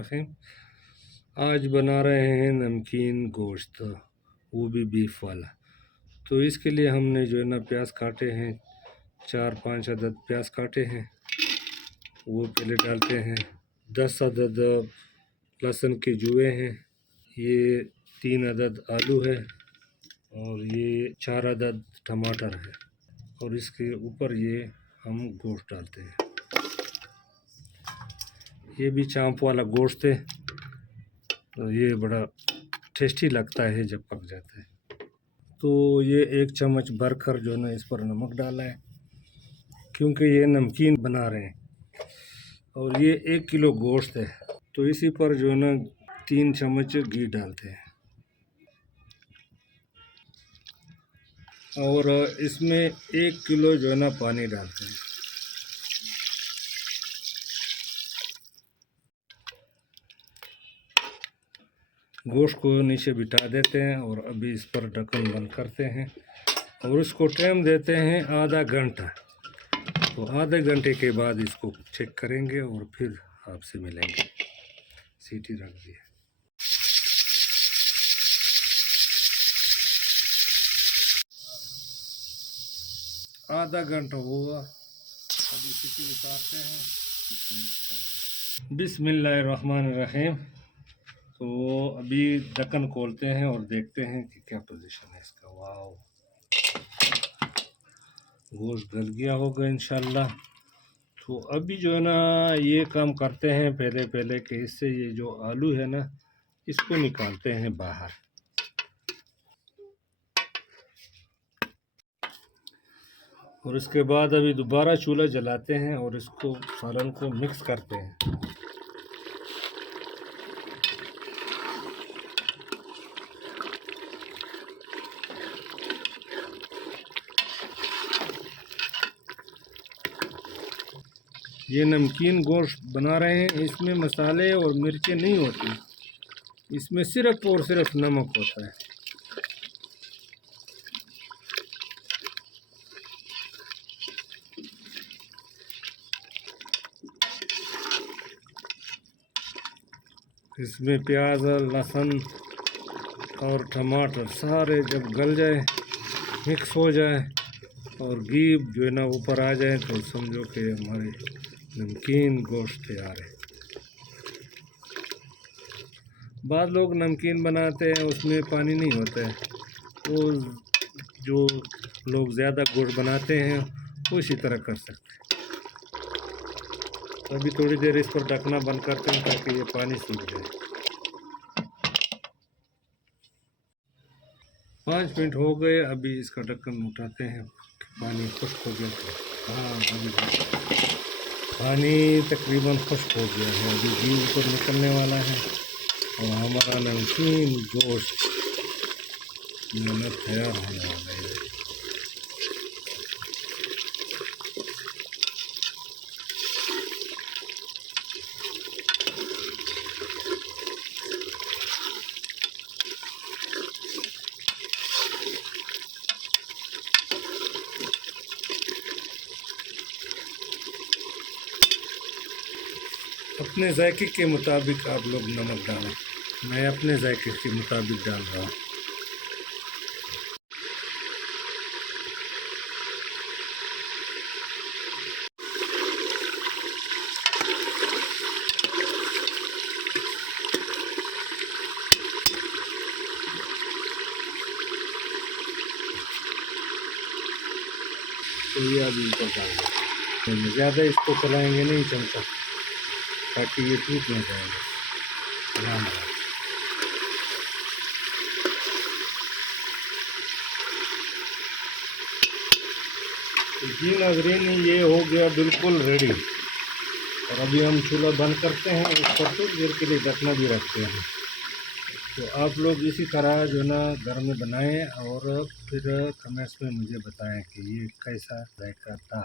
बिस्मिल्लाहिर्रहमानिर्रहीम। आज बना रहे हैं नमकीन गोश्त, वो भी बीफ वाला। तो इसके लिए हमने जो है ना प्याज काटे हैं, 4-5 अदद प्याज काटे हैं, वो पहले डालते हैं। 10 अदद लहसुन के जुए हैं, ये 3 अदद आलू है और ये 4 अदद टमाटर है, और इसके ऊपर ये हम गोश्त डालते हैं। ये भी चांप वाला गोश्त है, तो ये बड़ा टेस्टी लगता है जब पक जाता है। तो ये 1 चम्मच भरकर जो है ना इस पर नमक डाला है, क्योंकि ये नमकीन बना रहे हैं और ये 1 किलो गोश्त है। तो इसी पर जो है ना 3 चम्मच घी डालते हैं और इसमें 1 किलो जो है ना पानी डालते हैं। गोश्त को नीचे बिठा देते हैं और अभी इस पर ढक्कन बंद करते हैं और उसको टाइम देते हैं आधा घंटा। तो आधे घंटे के बाद इसको चेक करेंगे और फिर आपसे मिलेंगे। सीटी रख दी है। आधा घंटा हुआ, अभी सीटी उतारते हैं। बिस्मिल्लाहिर्रहमानिर्रहीम। तो अभी ढक्कन खोलते हैं और देखते हैं कि क्या पोजीशन है इसका। वाओ, गोश्त गल गया होगा इंशाल्लाह। तो अभी जो है ना ये काम करते हैं पहले कि इससे ये जो आलू है ना इसको निकालते हैं बाहर। और इसके बाद अभी दोबारा चूल्हा जलाते हैं और इसको सालन को मिक्स करते हैं। ये नमकीन गोश्त बना रहे हैं, इसमें मसाले और मिर्चें नहीं होती, इसमें सिर्फ और सिर्फ नमक होता है। इसमें प्याज, लहसुन और टमाटर सारे जब गल जाए, मिक्स हो जाए और घी जो है ना ऊपर आ जाए, तो समझो कि हमारे नमकीन गोश्त तैयार है। बाद लोग नमकीन बनाते हैं उसमें पानी नहीं होता है, तो जो लोग ज़्यादा गोश्त बनाते हैं वो इसी तरह कर सकते हैं। तो अभी थोड़ी देर इस पर ढकना बंद करते हैं ताकि ये पानी सूख जाए। 5 मिनट हो गए, अभी इसका ढक्कन उठाते हैं। पानी खुश्क हो गया। हाँ, अभी पानी तकरीबन खुश्क हो गया है, अभी घी ऊपर निकलने वाला है और हमारा नमकीन गोश्त तैयार होने वाला है। अपने जायके के मुताबिक आप लोग नमक डालें, मैं अपने जायके के मुताबिक डाल रहा हूँ। तो ये अभी ऊपर डाल दें, ज़्यादा इसको चलाएंगे नहीं चमचा, ताकि ये टूट ना जाएगा। जी नाज़रीन, ये हो गया बिल्कुल रेडी और अभी हम चूल्हा बंद करते हैं। इस पर कुछ देर के लिए ढकना भी रखते हैं। तो आप लोग इसी तरह जो ना घर में बनाएं और फिर कमेंट्स में मुझे बताएं कि ये कैसा जायका था।